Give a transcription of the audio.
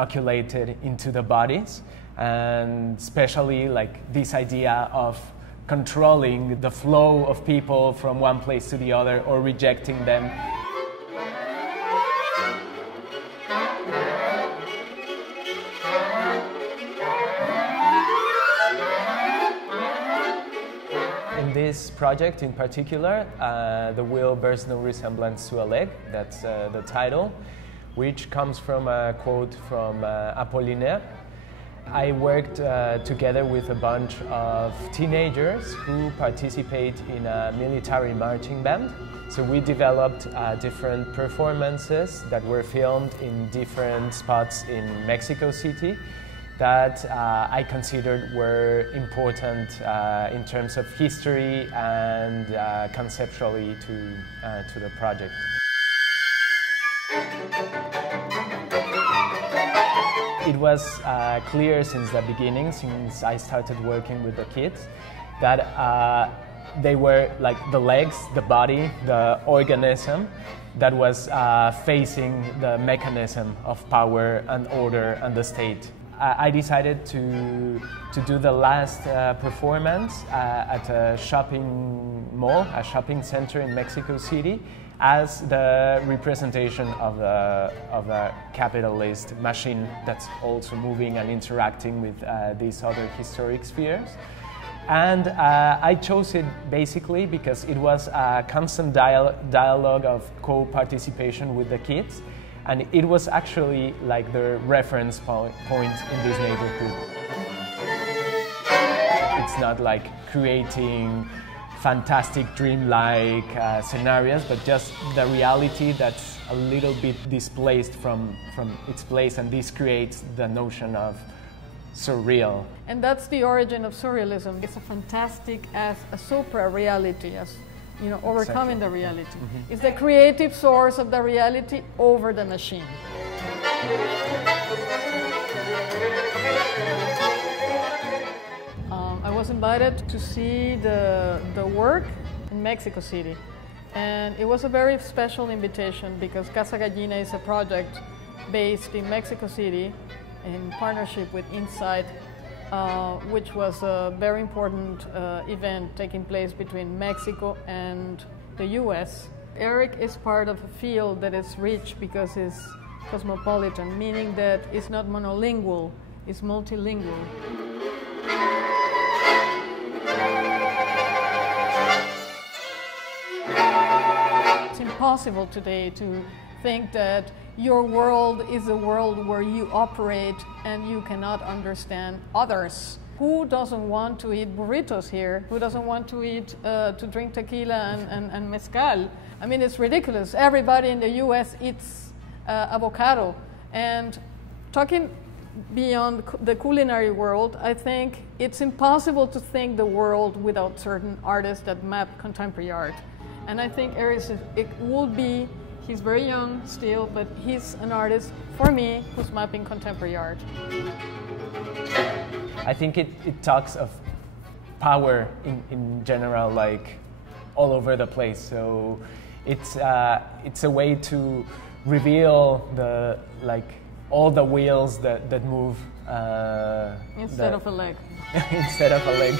inoculated into the bodies, and especially like this idea of controlling the flow of people from one place to the other or rejecting them. In this project in particular, the wheel bears no resemblance to a leg. That's the title, which comes from a quote from Apollinaire. I worked together with a bunch of teenagers who participate in a military marching band. So we developed different performances that were filmed in different spots in Mexico City that I considered were important in terms of history and conceptually to the project. It was clear since the beginning, since I started working with the kids, that they were like the legs, the body, the organism that was facing the mechanism of power and order and the state. I decided to do the last performance at a shopping mall, a shopping center in Mexico City, as the representation of a capitalist machine that's also moving and interacting with these other historic spheres. And I chose it basically because it was a constant dialogue of co-participation with the kids, and it was actually like the reference point in this neighborhood. It's not like creating fantastic dreamlike scenarios, but just the reality that's a little bit displaced from its place, and this creates the notion of surreal. And that's the origin of surrealism. It's a fantastic as a supra-reality, as you know, overcoming the reality. Mm-hmm. It's the creative source of the reality over the machine. I was invited to see the work in Mexico City, and it was a very special invitation because Casa Gallina is a project based in Mexico City in partnership with Insight, which was a very important event taking place between Mexico and the US. Erick is part of a field that is rich because it's cosmopolitan, meaning that it's not monolingual, it's multilingual. It's impossible today to think that your world is a world where you operate and you cannot understand others. Who doesn't want to eat burritos here? Who doesn't want to drink tequila and mezcal? I mean, it's ridiculous. Everybody in the US eats avocado. And talking beyond the culinary world, I think it's impossible to think the world without certain artists that map contemporary art. And I think Erick, it would be, he's very young still, but he's an artist, for me, who's mapping contemporary art. I think it talks of power in general, like all over the place. So it's a way to reveal all the wheels that move instead of a leg. Instead of a leg.